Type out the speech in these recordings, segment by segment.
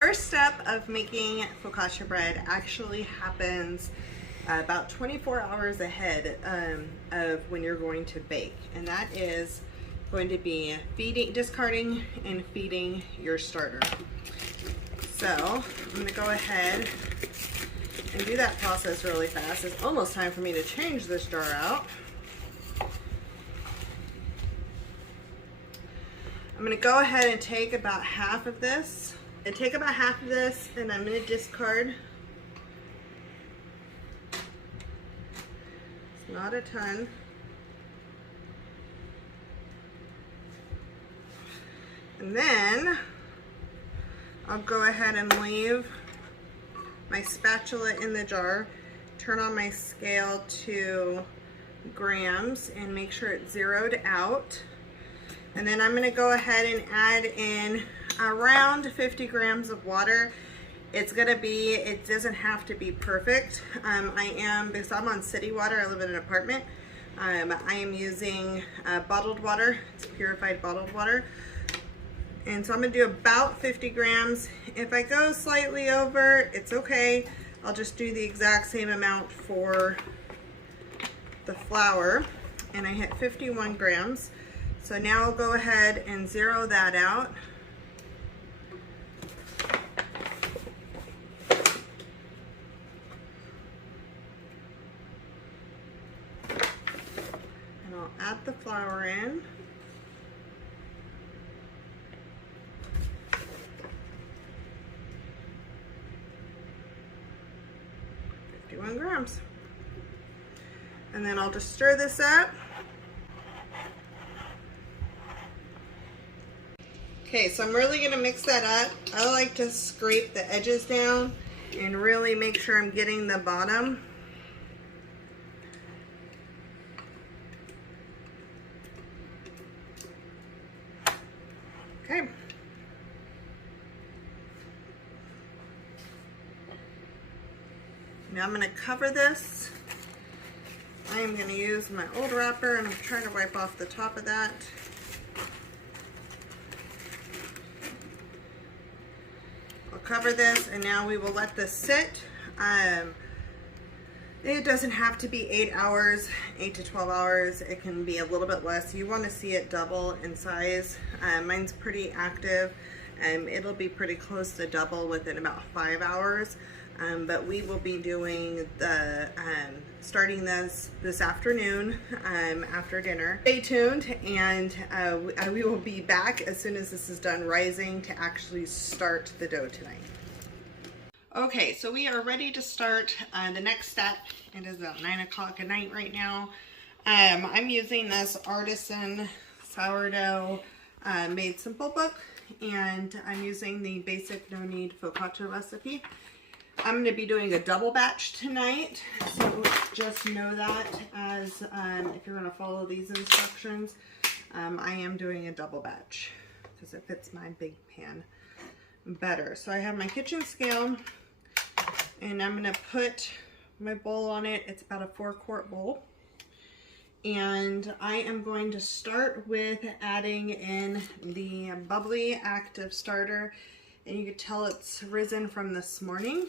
First step of making focaccia bread actually happens about 24 hours ahead of when you're going to bake, and that is going to be discarding and feeding your starter. So I'm going to go ahead and do that process really fast. It's almost time for me to change this jar out. I'm going to go ahead and take about half of this. And I'm going to discard. It's not a ton. And then I'll go ahead and leave my spatula in the jar, turn on my scale to grams and make sure it's zeroed out. And then I'm going to go ahead and add in around 50 grams of water. It doesn't have to be perfect. Because I'm on city water, I live in an apartment, I am using bottled water. It's purified bottled water. And so I'm going to do about 50 grams. If I go slightly over, it's okay. I'll just do the exact same amount for the flour. And I hit 51 grams. So now I'll go ahead and zero that out. And I'll add the flour in. Grams. And then I'll just stir this up. Okay, so I'm really going to mix that up. I like to scrape the edges down and really make sure I'm getting the bottom. Okay. Now I'm going to cover this. I am going to use my old wrapper and I'm trying to wipe off the top of that. I'll cover this and now we will let this sit. It doesn't have to be 8 hours, 8 to 12 hours. It can be a little bit less. You want to see it double in size. Mine's pretty active. It'll be pretty close to double within about 5 hours. But we will be doing the starting this afternoon after dinner. Stay tuned, and we will be back as soon as this is done rising to actually start the dough tonight. Okay, so we are ready to start the next step. It is about 9 o'clock at night right now. I'm using this Artisan Sourdough Made Simple book, and I'm using the basic no knead focaccia recipe. I'm going to be doing a double batch tonight, so just know that as if you're going to follow these instructions, I am doing a double batch because it fits my big pan better. So I have my kitchen scale, and I'm going to put my bowl on it. It's about a 4-quart bowl, and I am going to start with adding in the bubbly active starter, and you can tell it's risen from this morning.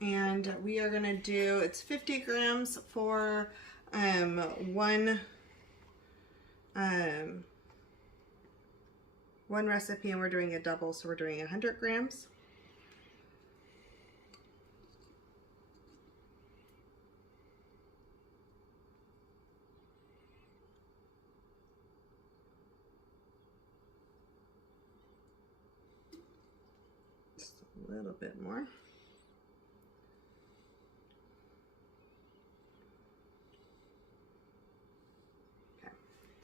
And we are going to do, it's 50 grams for one recipe, and we're doing a double, so we're doing 100 grams. Just a little bit more.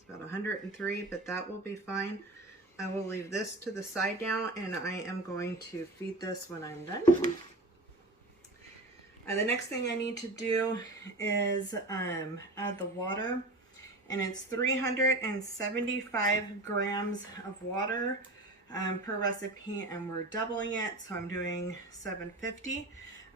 About 103, but that will be fine. I will leave this to the side now, and I am going to feed this when I'm done. The next thing I need to do is add the water, and it's 375 grams of water per recipe, and we're doubling it, so I'm doing 750.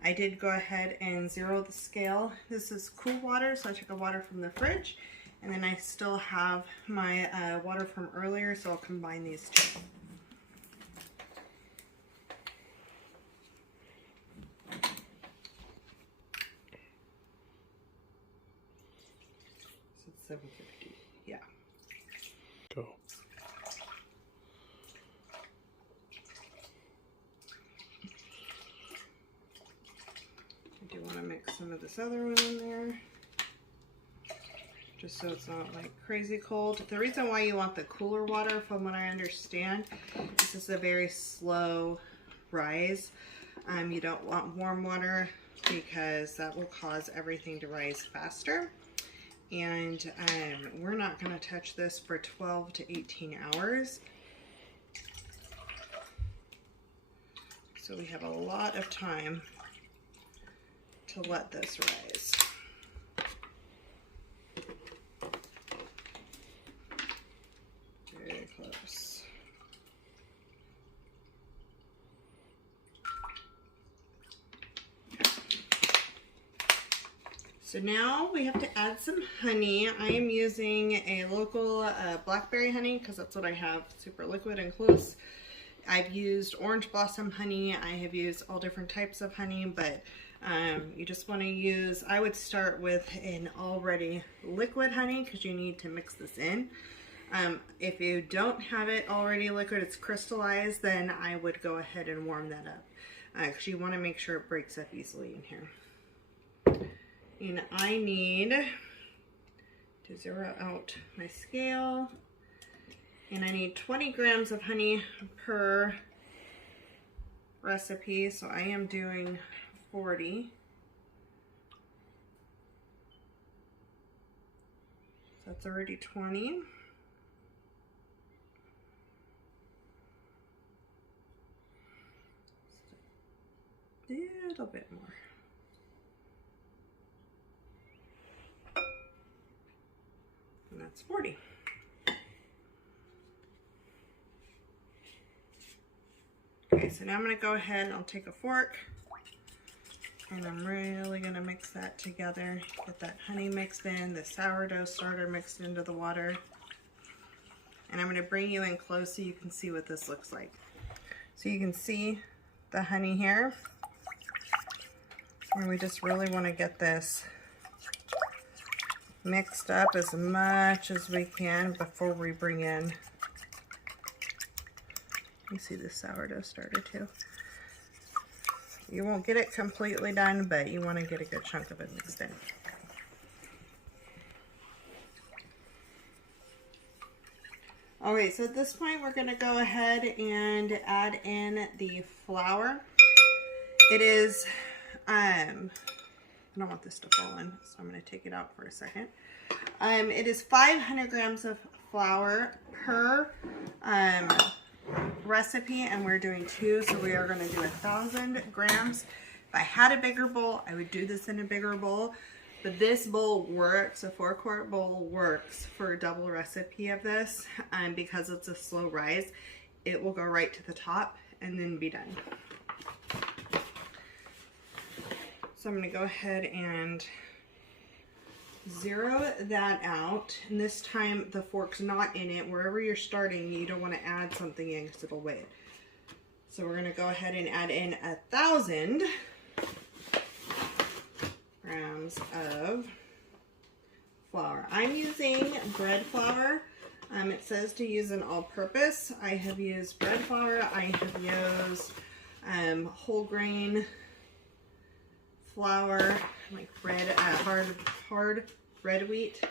I did go ahead and zero the scale. This is cool water, so I took the water from the fridge, and then I still have my water from earlier, so I'll combine these two. So it's 750, yeah. Go. I do want to mix some of this other one in there, just so it's not like crazy cold. The reason why you want the cooler water, from what I understand, this is a very slow rise. You don't want warm water because that will cause everything to rise faster. And we're not going to touch this for 12 to 18 hours. So we have a lot of time to let this rise. Very close. So now we have to add some honey. I am using a local blackberry honey because that's what I have, super liquid and close. I've used orange blossom honey. I have used all different types of honey, but you just want to use, I would start with an already liquid honey because you need to mix this in. If you don't have it already liquid, it's crystallized, then I would go ahead and warm that up because you want to make sure it breaks up easily in here. And I need to zero out my scale, and I need 20 grams of honey per recipe, so I am doing 40. So that's already 20. Just a little bit more. And that's 40. Okay, so now I'm going to go ahead and I'll take a fork and I'm really going to mix that together. Get that honey mixed in, the sourdough starter mixed into the water. And I'm going to bring you in close so you can see what this looks like. So you can see the honey here. And we just really want to get this mixed up as much as we can before we bring in. You see the sourdough starter too. You won't get it completely done, but you want to get a good chunk of it mixed in. Alright, so at this point we're going to go ahead and add in the flour. It is, I don't want this to fall in, so I'm going to take it out for a second. It is 500 grams of flour per recipe, and we're doing 2, so we are going to do 1,000 grams. If I had a bigger bowl, I would do this in a bigger bowl, but this bowl works, a 4-quart bowl works for a double recipe of this, because it's a slow rise. It will go right to the top and then be done. So I'm going to go ahead and zero that out, and this time the fork's not in it. Wherever you're starting, you don't want to add something in because it'll weigh it. So we're going to go ahead and add in 1,000 grams of flour. I'm using bread flour. It says to use an all-purpose. I have used bread flour. I have used whole grain flour, like red, hard red wheat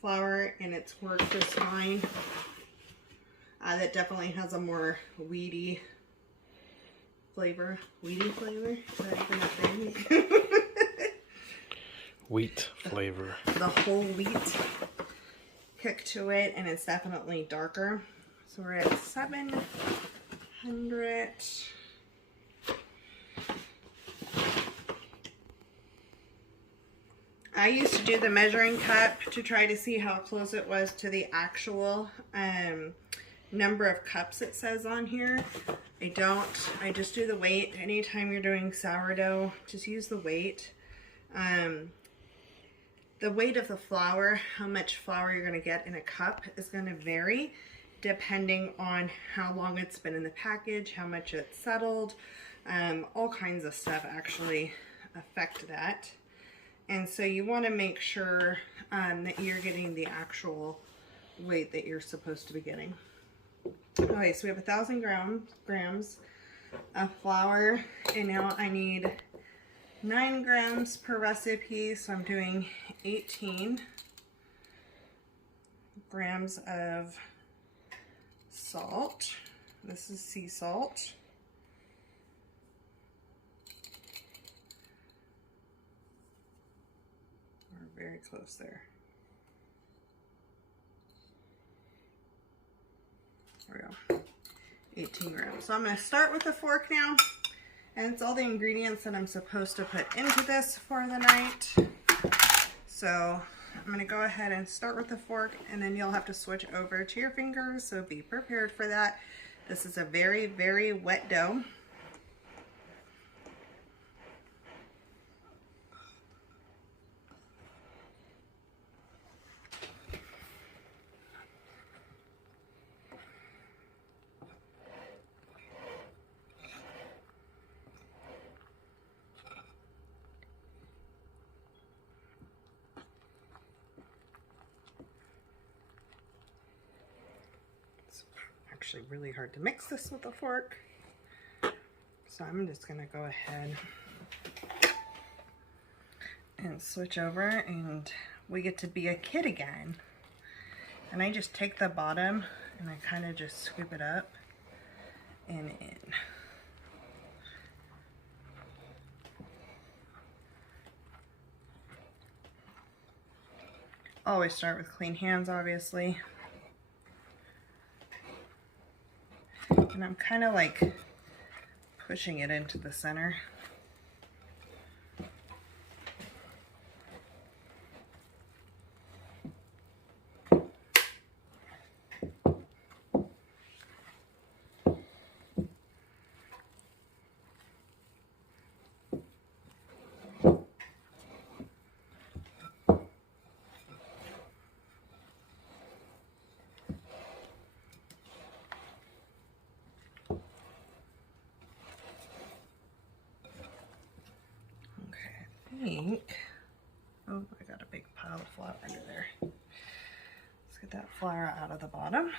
flour, and it's worked just fine. That definitely has a more weedy flavor. Weedy flavor? Is that even a thing? Wheat flavor. The whole wheat kick to it, and it's definitely darker. So we're at 700. I used to do the measuring cup to try to see how close it was to the actual number of cups it says on here. I just do the weight. Anytime you're doing sourdough, just use the weight. The weight of the flour, how much flour you're going to get in a cup, is going to vary depending on how long it's been in the package, how much it's settled. All kinds of stuff actually affect that. And so you want to make sure that you're getting the actual weight that you're supposed to be getting. Okay, so we have 1,000 grams of flour, and now I need 9 grams per recipe, so I'm doing 18 grams of salt. This is sea salt. We're very close there. There we go. 18 grams. So I'm going to start with the fork now. And it's all the ingredients that I'm supposed to put into this for the night. So I'm going to go ahead and start with the fork, and then you'll have to switch over to your fingers, so be prepared for that. This is a very, very wet dough. Actually really hard to mix this with a fork, so I'm just gonna go ahead and switch over, and we get to be a kid again. And I just take the bottom and I kind of just scoop it up and in. Always start with clean hands, obviously. And I'm kind of like pushing it into the center. Oh, I got a big pile of flour under there. Let's get that flour out of the bottom.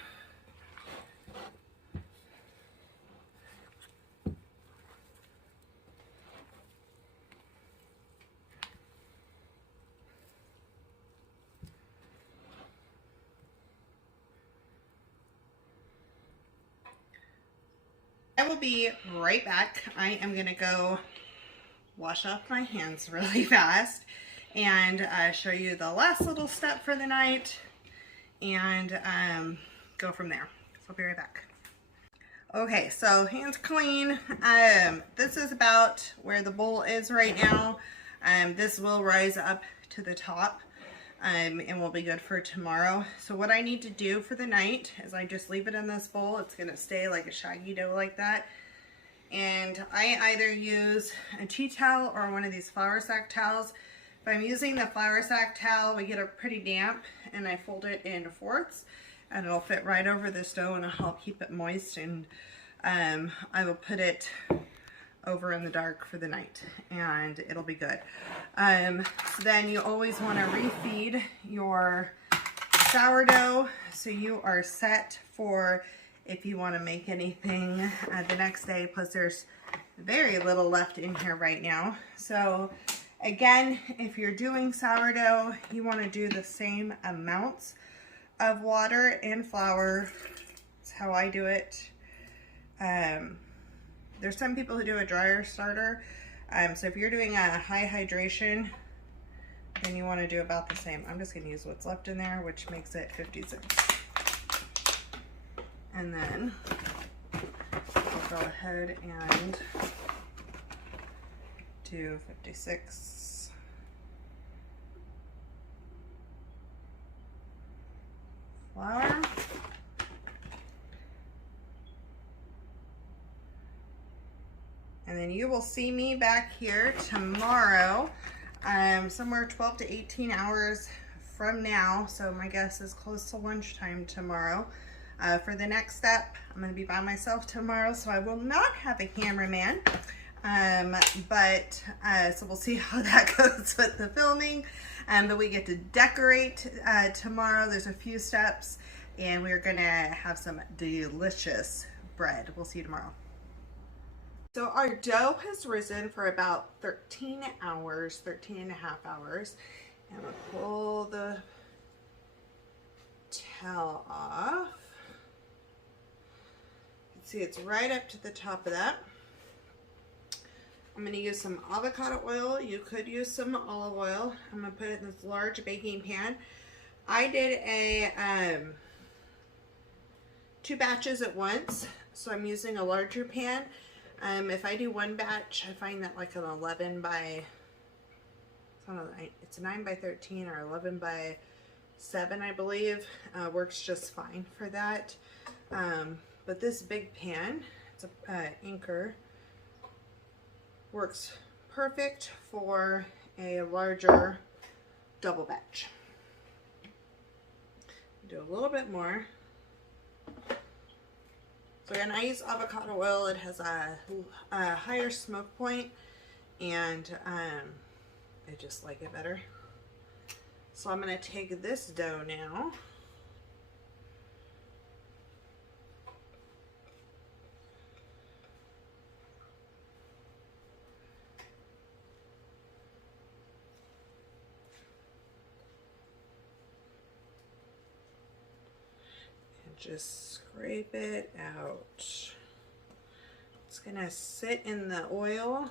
I will be right back. I am going to go wash off my hands really fast and show you the last little step for the night and go from there. So I'll be right back. Okay, so hands clean. This is about where the bowl is right now. This will rise up to the top and will be good for tomorrow. So what I need to do for the night is I just leave it in this bowl. It's going to stay like a shaggy dough like that. And I either use a tea towel or one of these flour sack towels. If I'm using the flour sack towel, we get it pretty damp, and I fold it in fourths, and it'll fit right over this dough, and it'll help keep it moist. And I will put it over in the dark for the night, and it'll be good. So then you always want to refeed your sourdough, so you are set for if you want to make anything the next day. Plus there's very little left in here right now. So again, if you're doing sourdough, you want to do the same amounts of water and flour. That's how I do it. There's some people who do a dryer starter. So if you're doing a high hydration, then you want to do about the same. I'm just going to use what's left in there, which makes it 56. And then I'll go ahead and do 56. Flour. And then you will see me back here tomorrow, somewhere 12 to 18 hours from now. So my guess is close to lunchtime tomorrow. For the next step, I'm going to be by myself tomorrow, so I will not have a cameraman. So we'll see how that goes with the filming. But we get to decorate tomorrow. There's a few steps, and we're going to have some delicious bread. We'll see you tomorrow. So our dough has risen for about 13 hours, 13 and a half hours. And I'm going to pull the towel off. See, it's right up to the top of that. I'm going to use some avocado oil. You could use some olive oil. I'm going to put it in this large baking pan. I did a 2 batches at once, so I'm using a larger pan. If I do one batch, I find that like an 11 by, it's a 9 by 13 or 11 by 7, I believe, works just fine for that. But this big pan, it's a Anchor, works perfect for a larger double batch. Do a little bit more. So again, I use avocado oil. It has a higher smoke point, and I just like it better. So I'm going to take this dough now. Just scrape it out. It's gonna sit in the oil,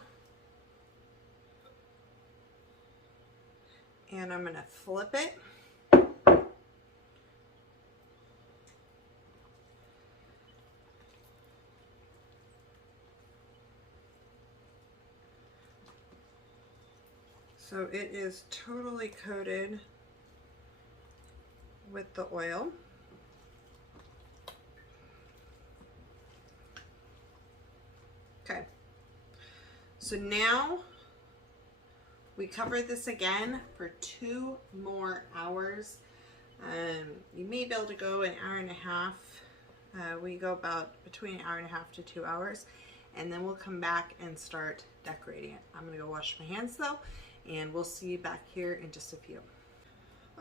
and I'm gonna flip it. So it is totally coated with the oil. Okay, so now we cover this again for 2 more hours. You may be able to go an hour and a half. We go about between an hour and a half to 2 hours, and then we'll come back and start decorating it. I'm gonna go wash my hands though, and we'll see you back here in just a few.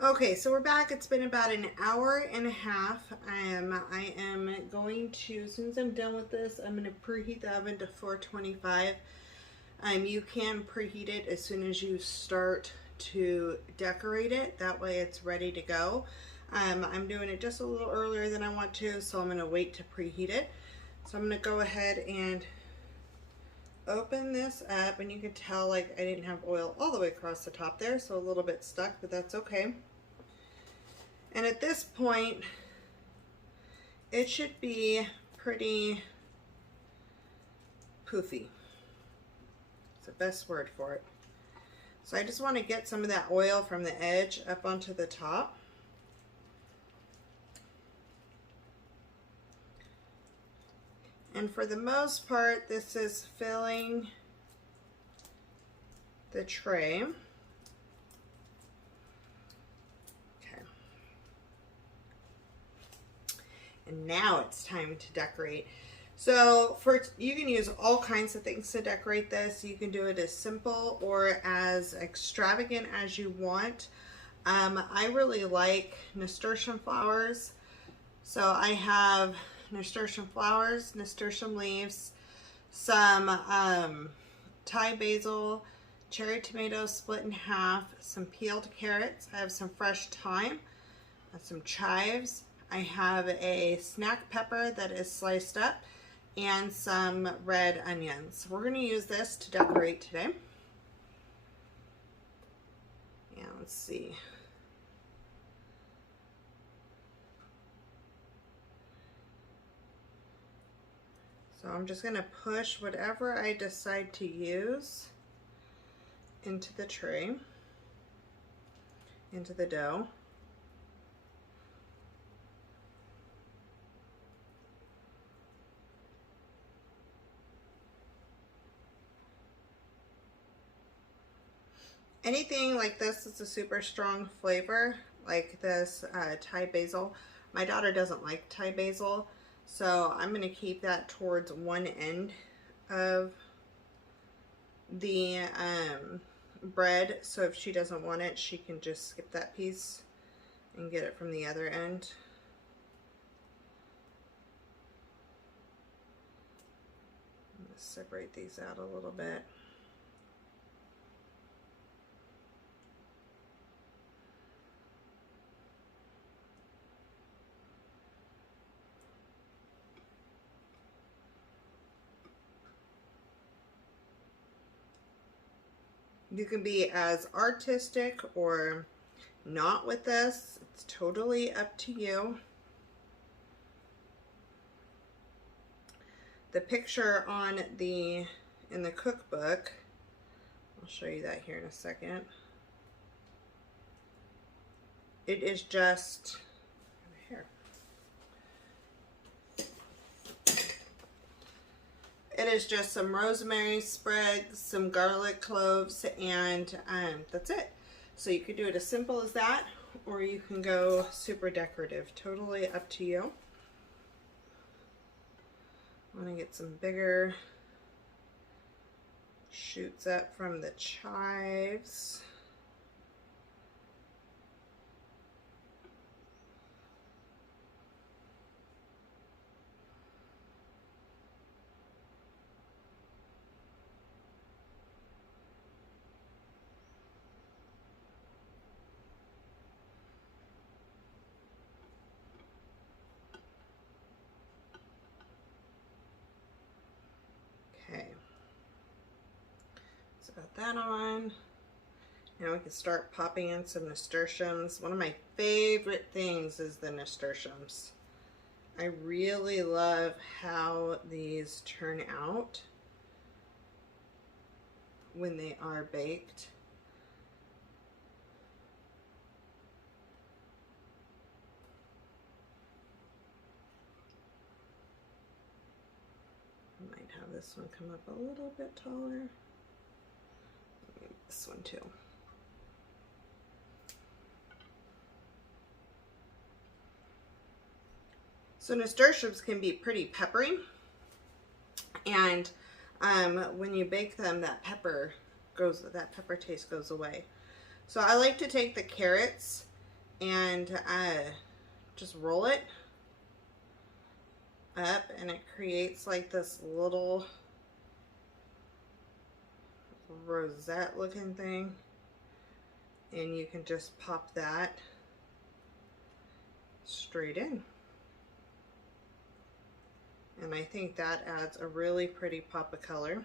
Okay, so we're back. It's been about an hour and a half. I am going to, as soon as I'm done with this, I'm going to preheat the oven to 425. You can preheat it as soon as you start to decorate it. That way it's ready to go. I'm doing it just a little earlier than I want to, so I'm going to wait to preheat it. So I'm going to go ahead and open this up, and you can tell like I didn't have oil all the way across the top there, so a little bit stuck, but that's okay. And at this point, it should be pretty poofy. It's the best word for it. So I just want to get some of that oil from the edge up onto the top. And for the most part, this is filling the tray. Okay. And now it's time to decorate. So you can use all kinds of things to decorate this. You can do it as simple or as extravagant as you want. I really like nasturtium flowers. So I have nasturtium flowers, nasturtium leaves, some Thai basil, cherry tomatoes split in half, some peeled carrots. I have some fresh thyme, some chives. I have a snack pepper that is sliced up, and some red onions. We're going to use this to decorate today. Yeah, let's see. So I'm just going to push whatever I decide to use into the tray, into the dough. Anything like this is a super strong flavor, like this Thai basil. My daughter doesn't like Thai basil, so I'm going to keep that towards one end of the bread, so if she doesn't want it, she can just skip that piece and get it from the other end. I'm going to separate these out a little bit. You can be as artistic or not with this. It's totally up to you. The picture in the cookbook, I'll show you that here in a second. It is just here. It is just some rosemary sprigs, some garlic cloves, and that's it. So you could do it as simple as that, or you can go super decorative. Totally up to you. I want to get some bigger shoots up from the chives. Okay, so got that on. Now we can start popping in some nasturtiums. One of my favorite things is the nasturtiums. I really love how these turn out when they are baked. I might have this one come up a little bit taller. Maybe this one too. So nasturtiums can be pretty peppery, and when you bake them, that pepper taste goes away. So I like to take the carrots and just roll it up, and it creates like this little rosette looking thing, and you can just pop that straight in. And I think that adds a really pretty pop of color.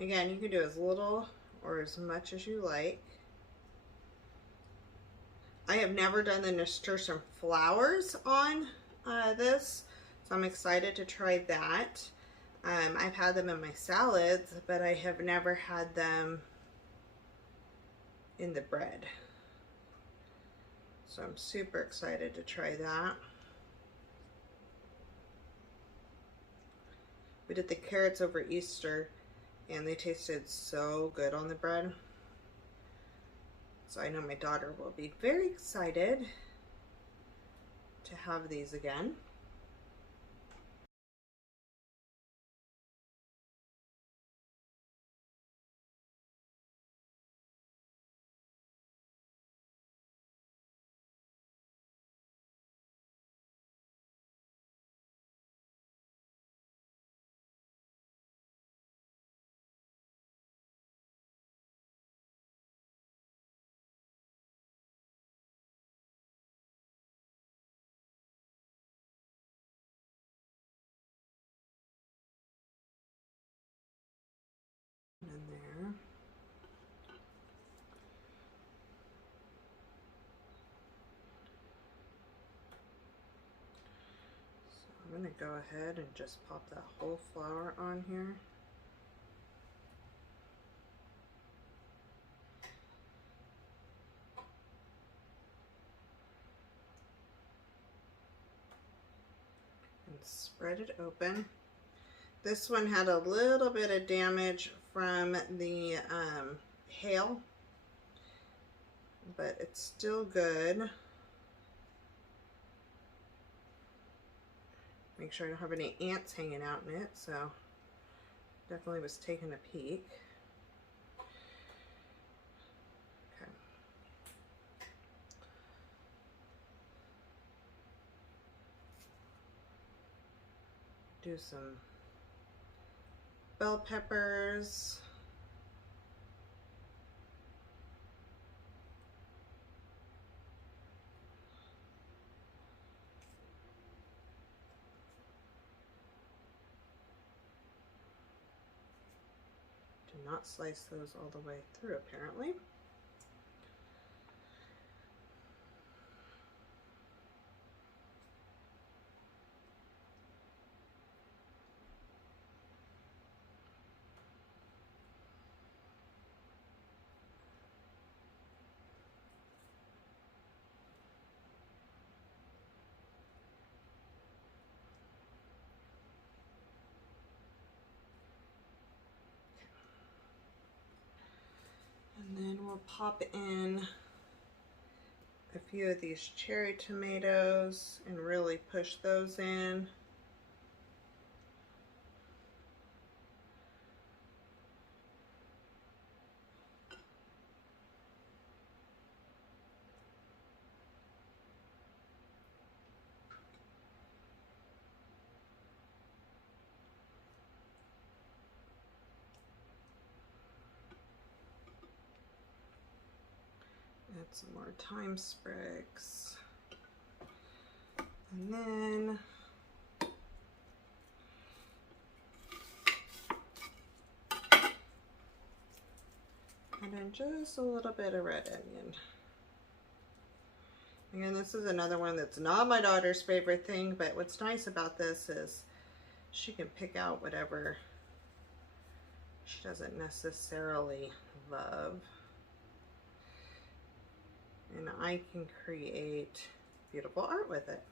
Again, you can do as little or as much as you like. I have never done the nasturtium flowers on this, so I'm excited to try that. I've had them in my salads, but I have never had them in the bread. So I'm super excited to try that. We did the carrots over Easter, and they tasted so good on the bread. So I know my daughter will be very excited to have these again. In there. So I'm going to go ahead and just pop that whole flour on here. And spread it open. This one had a little bit of damage from the hail, but it's still good. Make sure I don't have any ants hanging out in it, so definitely was taking a peek. Okay. Do some bell peppers. Do not slice those all the way through, apparently. And then we'll pop in a few of these cherry tomatoes and really push those in. Add some more thyme sprigs. And then just a little bit of red onion. Again, this is another one that's not my daughter's favorite thing, but what's nice about this is she can pick out whatever she doesn't necessarily love. And I can create beautiful art with it.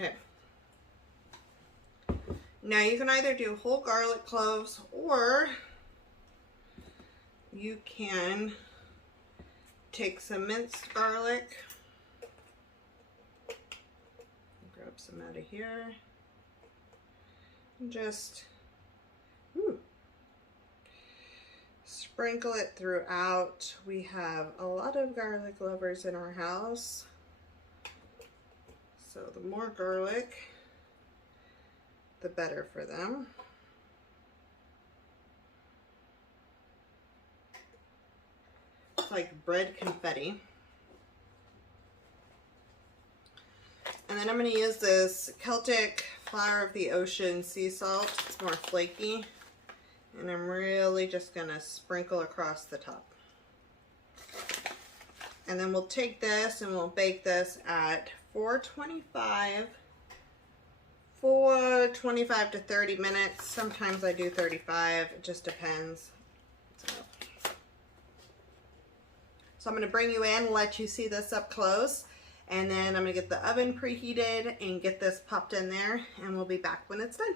Okay. Now you can either do whole garlic cloves, or you can take some minced garlic, grab some out of here, and just sprinkle it throughout. We have a lot of garlic lovers in our house, so the more garlic, the better for them. It's like bread confetti. And then I'm going to use this Celtic Flower of the Ocean sea salt. It's more flaky. And I'm really just going to sprinkle across the top. And then we'll take this and we'll bake this at 425 to 30 minutes. Sometimes I do 35. It just depends. So I'm going to bring you in and let you see this up close. And then I'm going to get the oven preheated and get this popped in there. And we'll be back when it's done.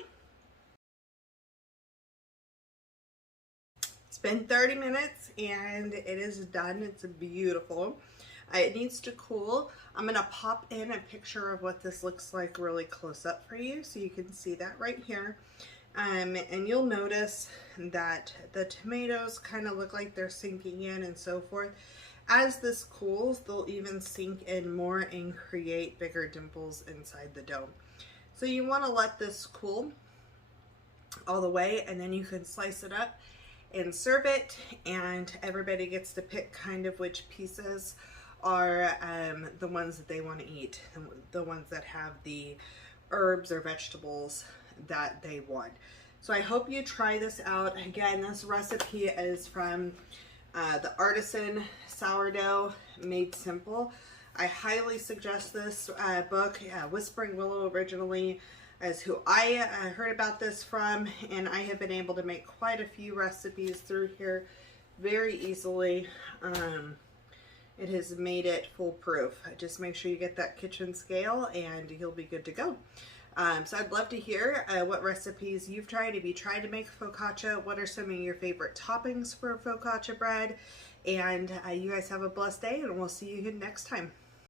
It's been 30 minutes and it is done. It's beautiful. It needs to cool. I'm going to pop in a picture of what this looks like really close up for you so you can see that right here. And you'll notice that the tomatoes kind of look like they're sinking in and so forth. As this cools, they'll even sink in more and create bigger dimples inside the dough. So you want to let this cool all the way, and then you can slice it up and serve it, and everybody gets to pick kind of which pieces are the ones that they want to eat, the ones that have the herbs or vegetables that they want. So I hope you try this out. Again, this recipe is from the Artisan Sourdough Made Simple. I highly suggest this book. Whispering Willow originally is who I heard about this from, and I have been able to make quite a few recipes through here very easily. It has made it foolproof. Just make sure you get that kitchen scale and you'll be good to go. So I'd love to hear what recipes you've tried. If you tried to make focaccia, what are some of your favorite toppings for focaccia bread? And you guys have a blessed day, and we'll see you next time.